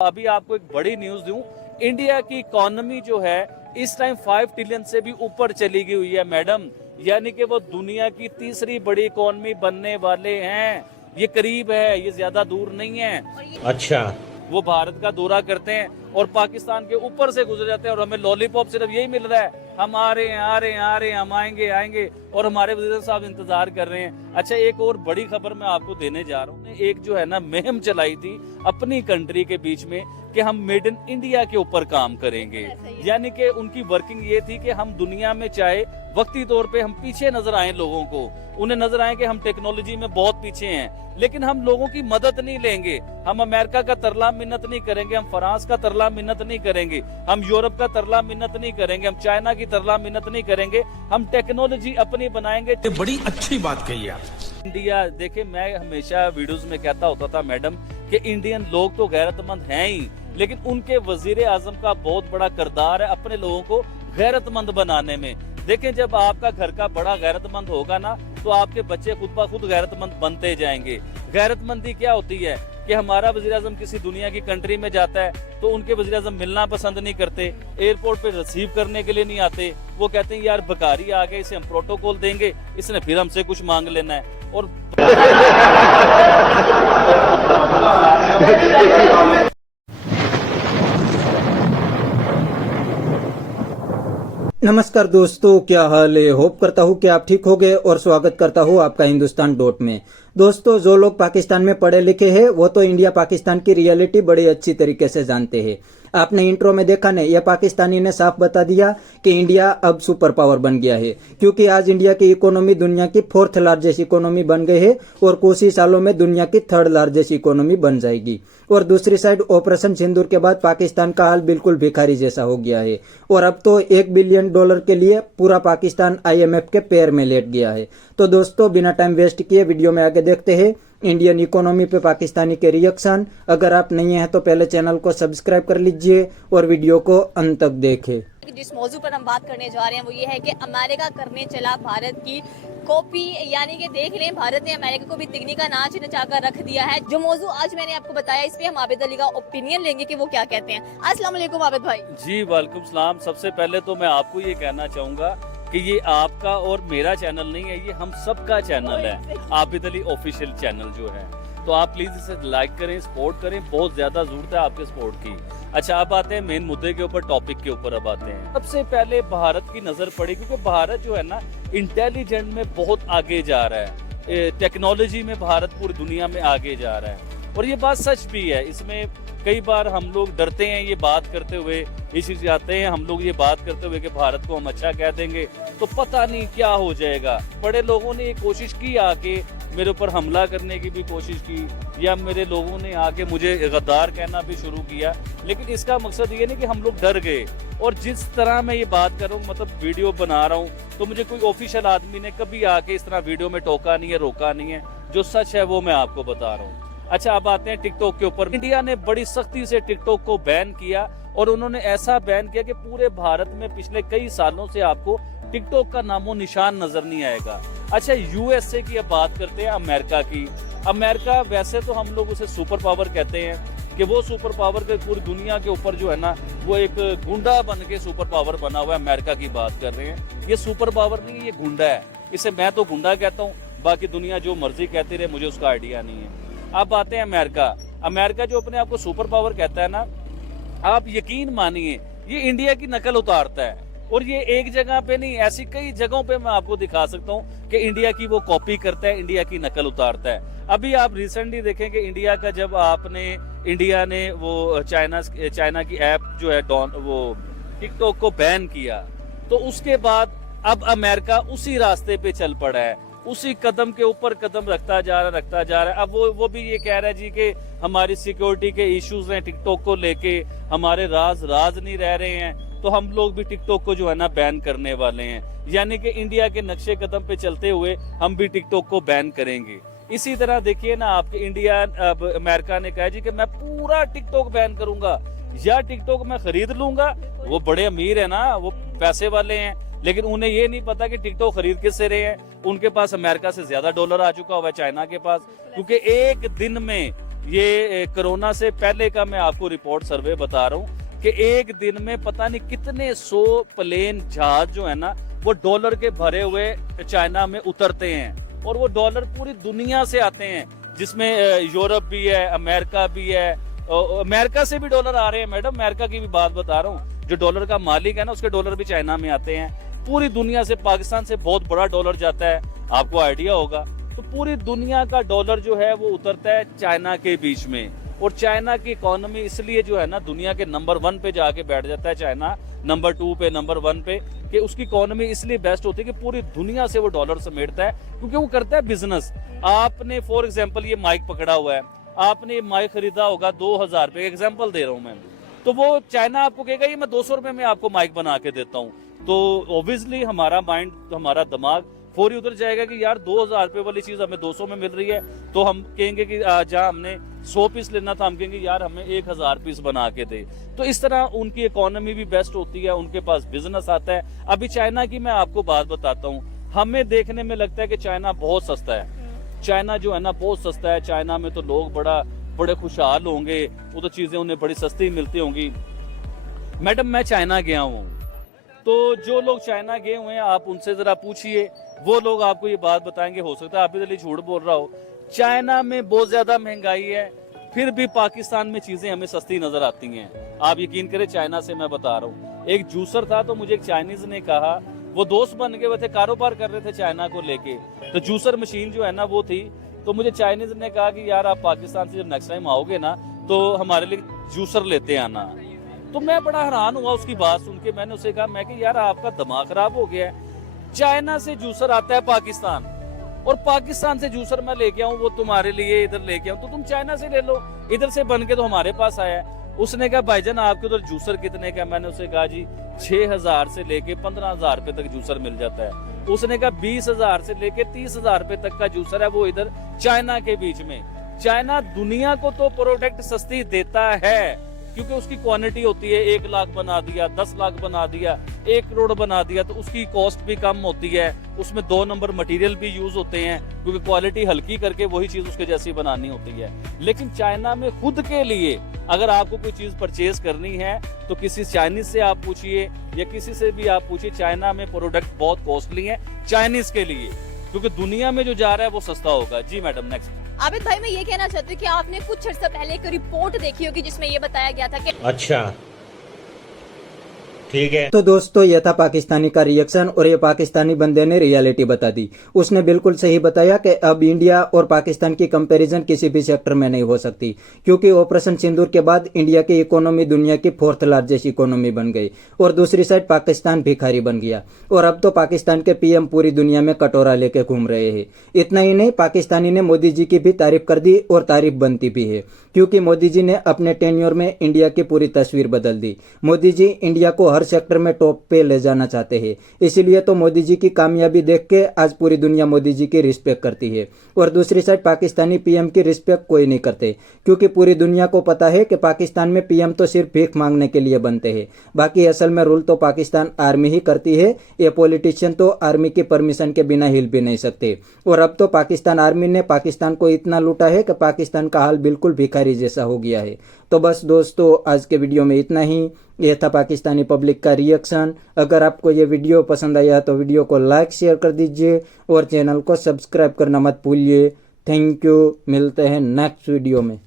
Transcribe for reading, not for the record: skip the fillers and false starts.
अभी आपको एक बड़ी न्यूज दूं, इंडिया की इकोनॉमी जो है इस टाइम 5 ट्रिलियन से भी ऊपर चली गई हुई है मैडम। यानी कि वो दुनिया की तीसरी बड़ी इकोनॉमी बनने वाले हैं। ये करीब है, ये ज्यादा दूर नहीं है। अच्छा, वो भारत का दौरा करते हैं और पाकिस्तान के ऊपर से गुजर जाते हैं और हमें लॉलीपॉप सिर्फ यही मिल रहा है, हम आ रहे हैं, आ रहे हैं, आ रहे हैं, हम आएंगे आएंगे, और हमारे वजीर साहब इंतजार कर रहे हैं। अच्छा, एक और बड़ी खबर मैं आपको देने जा रहा हूँ। एक जो है ना मुहिम चलाई थी अपनी कंट्री के बीच में कि हम मेड इन इंडिया के ऊपर काम करेंगे। यानी कि उनकी वर्किंग ये थी कि हम दुनिया में चाहे वक्ती तौर पे हम पीछे नजर आए, लोगों को उन्हें नजर आए कि हम टेक्नोलॉजी में बहुत पीछे हैं, लेकिन हम लोगों की मदद नहीं लेंगे। हम अमेरिका का तरला मिन्नत नहीं करेंगे, हम फ्रांस का तरला मिन्नत नहीं करेंगे, हम यूरोप का तरला मिन्नत नहीं करेंगे, हम चाइना की तरला मिन्नत नहीं करेंगे, हम टेक्नोलॉजी अपनी बनाएंगे। ये बड़ी अच्छी बात कही आप। इंडिया देखिए, मैं हमेशा वीडियोस में कहता होता था मैडम कि इंडियन लोग तो गैरतमंद हैं ही, लेकिन उनके वजीर आजम का बहुत बड़ा किरदार है अपने लोगों को गैरतमंद बनाने में। देखें, जब आपका घर का बड़ा गैरतमंद होगा ना, तो आपके बच्चे खुद ब खुद गैरतमंद बनते जाएंगे। गैरतमंदी क्या होती है कि हमारा वजीर आजम किसी दुनिया की कंट्री में जाता है तो उनके वजीर आजम मिलना पसंद नहीं करते, एयरपोर्ट पे रिसीव करने के लिए नहीं आते। वो कहते हैं यार भिखारी आ गए, इसे हम प्रोटोकॉल देंगे, इसने फिर हमसे कुछ मांग लेना है। और नमस्कार दोस्तों, क्या हाल है। होप करता हूँ कि आप ठीक हो गए और स्वागत करता हूँ आपका हिंदुस्तान डॉट में। दोस्तों, जो लोग पाकिस्तान में पढ़े लिखे हैं वो तो इंडिया पाकिस्तान की रियलिटी बड़ी अच्छी तरीके से जानते हैं। आपने इंट्रो में देखा नहीं, यह पाकिस्तानी ने साफ बता दिया कि इंडिया अब सुपर पावर बन गया है, क्योंकि आज इंडिया की इकोनॉमी दुनिया की 4th लार्जेस्ट इकोनॉमी बन गई है और कुछ ही सालों में दुनिया की 3rd लार्जेस्ट इकोनॉमी बन जाएगी। और दूसरी साइड ऑपरेशन सिंदूर के बाद पाकिस्तान का हाल बिल्कुल भिखारी जैसा हो गया है और अब तो $1 बिलियन के लिए पूरा पाकिस्तान IMF के पैर में लेट गया है। तो दोस्तों, बिना टाइम वेस्ट किए वीडियो में आगे देखते हैं इंडियन इकोनॉमी पे पाकिस्तानी के रिएक्शन। अगर आप नहीं हैं तो पहले चैनल को सब्सक्राइब कर लीजिए और वीडियो को अंत तक देखें। जिस मौजू पर हम बात करने जा रहे हैं वो ये है कि अमेरिका करने चला भारत की कॉपी। यानी कि देख लें, भारत ने अमेरिका को भी तिगनी का नाच नचाकर रख दिया है। जो मौजू आज मैंने आपको बताया, इस पे हम आबिद अली का ओपिनियन लेंगे कि वो क्या कहते हैं। अस्सलाम वालेकुम आबिद भाई। जी वालेकुम सलाम। सबसे पहले तो मैं आपको ये कहना चाहूंगा कि ये आपका और मेरा चैनल नहीं है, ये हम सबका चैनल है, आबिद अली ऑफिशियल चैनल जो है। तो आप प्लीज इसे लाइक करें, सपोर्ट करें, बहुत ज्यादा जरूरत है आपके सपोर्ट की। अच्छा, अब आते हैं मेन मुद्दे के ऊपर, टॉपिक के ऊपर अब आते हैं। सबसे पहले भारत की नजर पड़ी, क्योंकि भारत जो है ना इंटेलिजेंट में बहुत आगे जा रहा है, टेक्नोलॉजी में भारत पूरी दुनिया में आगे जा रहा है। और ये बात सच भी है। इसमें कई बार हम लोग डरते हैं ये बात करते हुए, इसी चाहते हैं हम लोग ये बात करते हुए कि भारत को हम अच्छा कह देंगे तो पता नहीं क्या हो जाएगा। बड़े लोगों ने ये कोशिश की आके मेरे ऊपर हमला करने की भी कोशिश की, या मेरे लोगों ने आके मुझे गद्दार कहना भी शुरू किया, लेकिन इसका मकसद ये नहीं कि हम लोग डर गए। और जिस तरह मैं ये बात कर रहा हूँ, मतलब वीडियो बना रहा हूँ, तो मुझे कोई ऑफिशियल आदमी ने कभी आके इस तरह वीडियो में टोका नहीं है, रोका नहीं है। जो सच है वो मैं आपको बता रहा हूँ। अच्छा, अब आते हैं टिकटॉक के ऊपर। इंडिया ने बड़ी सख्ती से टिकटॉक को बैन किया और उन्होंने ऐसा बैन किया कि पूरे भारत में पिछले कई सालों से आपको टिकटॉक का नामो निशान नजर नहीं आएगा। अच्छा, USA की अब बात करते हैं, अमेरिका की। अमेरिका वैसे तो हम लोग उसे सुपर पावर कहते हैं कि वो सुपर पावर के पूरी दुनिया के ऊपर जो है ना वो एक गुंडा बन के सुपर पावर बना हुआ है। अमेरिका की बात कर रहे हैं, ये सुपर पावर नहीं है, ये गुंडा है। इसे मैं तो गुंडा कहता हूँ, बाकी दुनिया जो मर्जी कहती रहे, मुझे उसका आइडिया नहीं है। अब आते हैं अमेरिका। अमेरिका जो अपने आप को सुपर पावर कहता है ना, आप यकीन मानिए ये इंडिया की नकल उतारता है। और ये एक जगह पे नहीं, ऐसी कई जगहों पे मैं आपको दिखा सकता हूँ कि इंडिया की वो कॉपी करता है, इंडिया की नकल उतारता है। अभी आप रिसेंटली देखें कि इंडिया का जब इंडिया ने वो चाइना की ऐप जो है वो टिकटॉक को बैन किया, तो उसके बाद अब अमेरिका उसी रास्ते पे चल पड़ा है, उसी कदम के ऊपर कदम रखता जा रहा है। अब वो भी ये कह रहा है जी कि हमारी सिक्योरिटी के इश्यूज हैं टिकटॉक को लेके, हमारे राज नहीं रह रहे हैं, तो हम लोग भी टिकटॉक को जो है ना बैन करने वाले हैं। यानी कि इंडिया के नक्शे कदम पे चलते हुए हम भी टिकटॉक को बैन करेंगे। इसी तरह देखिए ना, आपके अमेरिका ने कहा जी कि मैं पूरा टिकटॉक बैन करूंगा, या टिकटॉक मैं खरीद लूंगा। वो बड़े अमीर है ना, वो पैसे वाले हैं, लेकिन उन्हें ये नहीं पता कि टिकटॉक खरीद किससे रहे हैं। उनके पास अमेरिका से ज्यादा डॉलर आ चुका हुआ है चाइना के पास, क्योंकि एक दिन में ये कोरोना से पहले का मैं आपको रिपोर्ट सर्वे बता रहा हूँ कि एक दिन में पता नहीं कितने 100 प्लेन जहाज जो है ना वो डॉलर के भरे हुए चाइना में उतरते हैं, और वो डॉलर पूरी दुनिया से आते हैं, जिसमें यूरोप भी है, अमेरिका भी है। अमेरिका से भी डॉलर आ रहे हैं मैडम, अमेरिका की भी बात बता रहा हूँ। जो डॉलर का मालिक है ना उसके डॉलर भी चाइना में आते हैं। पूरी दुनिया से, पाकिस्तान से बहुत बड़ा डॉलर जाता है, आपको आइडिया होगा। तो पूरी दुनिया का डॉलर जो है वो उतरता है चाइना के बीच में, और चाइना की इकोनॉमी इसलिए जो है ना दुनिया के नंबर 1 पे जाके बैठ जाता है चाइना, नंबर 2 पे, नंबर 1 पे, कि उसकी इकोनॉमी इसलिए बेस्ट होती है कि पूरी दुनिया से वो डॉलर समेटता है, क्योंकि वो करता है बिजनेस। आपने फॉर एग्जांपल ये माइक पकड़ा हुआ है, आपने ये माइक खरीदा होगा 2000 रुपए, एग्जांपल दे रहा हूं मैं, तो वो चाइना आपको कहेगा ये मैं 200 रुपए में आपको माइक बना के देता हूं। तो ऑब्वियसली हमारा माइंड, हमारा दिमाग फौरी उधर जाएगा कि यार 2000 रुपए वाली चीज हमें 200 में मिल रही है, तो हम कहेंगे कि जहां हमने 100 पीस लेना था हम कहेंगे यार हमें 1000 पीस बना के दे। तो इस तरह उनकी इकोनॉमी भी बेस्ट होती है, उनके पास बिजनेस आता है। अभी चाइना की मैं आपको बात बताता हूँ, हमें देखने में लगता है कि चाइना बहुत सस्ता है, चाइना जो है ना बहुत सस्ता है, चाइना में तो लोग बड़े खुशहाल होंगे, वो तो चीजें उन्हें बड़ी सस्ती मिलती होंगी। मैडम मैं चाइना गया हूँ, तो जो लोग चाइना गए हुए हैं आप उनसे जरा पूछिए, वो लोग आपको ये बात बताएंगे। हो सकता है आप इधर झूठ बोल रहा हो, चाइना में बहुत ज्यादा महंगाई है, फिर भी पाकिस्तान में चीजें हमें सस्ती नजर आती हैं। आप यकीन करें, चाइना से मैं बता रहा हूँ। एक जूसर था, तो मुझे एक चाइनीज ने कहा, वो दोस्त बन गए, वो थे कारोबार कर रहे थे चाइना को लेके, तो जूसर मशीन जो है ना वो थी, तो मुझे चाइनीज ने कहा कि यार आप पाकिस्तान से जब नेक्स्ट टाइम आओगे ना तो हमारे लिए जूसर लेते आना। तो मैं बड़ा हैरान हुआ उसकी बात सुन के। मैंने उसे कहा, मैं कि यार आपका दिमाग खराब हो गया है, चाइना से जूसर आता है पाकिस्तान, और पाकिस्तान से जूसर मैं लेके आऊं वो तुम्हारे लिए इधर लेके आऊं, तो तुम चाइना से ले लो, इधर से बन के तो हमारे पास आया है। उसने कहा भाईजान आपके उधर जूसर कितने का? मैंने उसे कहा जी 6000 से लेके 15000 रुपए तक जूसर मिल जाता है। उसने कहा 20000 से लेके 30000 रुपए तक का जूसर है, वो इधर चाइना के बीच में। चाइना दुनिया को तो प्रोडक्ट सस्ती देता है, क्योंकि उसकी क्वांटिटी होती है, 1 लाख बना दिया, 10 लाख बना दिया, 1 करोड़ बना दिया, तो उसकी कॉस्ट भी कम होती है, उसमें 2 नंबर मटेरियल भी यूज होते हैं, क्योंकि क्वालिटी हल्की करके वही चीज उसके जैसी बनानी होती है। लेकिन चाइना में खुद के लिए अगर आपको कोई चीज परचेज करनी है तो किसी चाइनीज से आप पूछिए या किसी से भी आप पूछिए, चाइना में प्रोडक्ट बहुत कॉस्टली है चाइनीज के लिए, क्योंकि दुनिया में जो जा रहा है वो सस्ता होगा। जी मैडम नेक्स्ट। आबिद भाई मैं ये कहना चाहती हूँ कि आपने कुछ अर्सा पहले एक रिपोर्ट देखी होगी जिसमें ये बताया गया था कि अच्छा ठीक है। तो दोस्तों ये था पाकिस्तानी का रिएक्शन, और ये पाकिस्तानी बंदे ने रियलिटी बता दी। उसने बिल्कुल सही बताया कि अब इंडिया और पाकिस्तान की कंपैरिजन किसी भी सेक्टर में नहीं हो सकती, क्योंकि ऑपरेशन सिंदूर के बाद इंडिया की इकोनॉमी दुनिया की 4th लार्जेस्ट इकोनॉमी बन गई, और दूसरी साइड पाकिस्तान भिखारी बन गया। और अब तो पाकिस्तान के पीएम पूरी दुनिया में कटोरा लेके घूम रहे हैं। इतना ही नहीं, पाकिस्तानी ने मोदी जी की भी तारीफ कर दी, और तारीफ बनती भी है, क्योंकि मोदी जी ने अपने टेन्योर में इंडिया की पूरी तस्वीर बदल दी। मोदी जी इंडिया को हर सेक्टर में टॉप पे ले जाना चाहते हैं, इसीलिए तो मोदी जी की कामयाबी देख के आज पूरी दुनिया मोदी जी की रिस्पेक्ट करती है। और दूसरी साइड पाकिस्तानी पीएम की रिस्पेक्ट कोई नहीं करते, क्योंकि पूरी दुनिया को पता है कि पाकिस्तान में पीएम तो सिर्फ भीख मांगने के लिए बनते हैं, बाकी असल में रूल तो पाकिस्तान आर्मी ही करती है। ये पॉलिटिशियन तो आर्मी की परमिशन के बिना हिल भी नहीं सकते। और अब तो पाकिस्तान आर्मी ने पाकिस्तान को इतना लूटा है कि पाकिस्तान का हाल बिल्कुल भिखारी जैसा हो गया है। तो बस दोस्तों आज के वीडियो में इतना ही। यह था पाकिस्तानी पब्लिक का रिएक्शन। अगर आपको ये वीडियो पसंद आया तो वीडियो को लाइक शेयर कर दीजिए, और चैनल को सब्सक्राइब करना मत भूलिए। थैंक यू, मिलते हैं नेक्स्ट वीडियो में।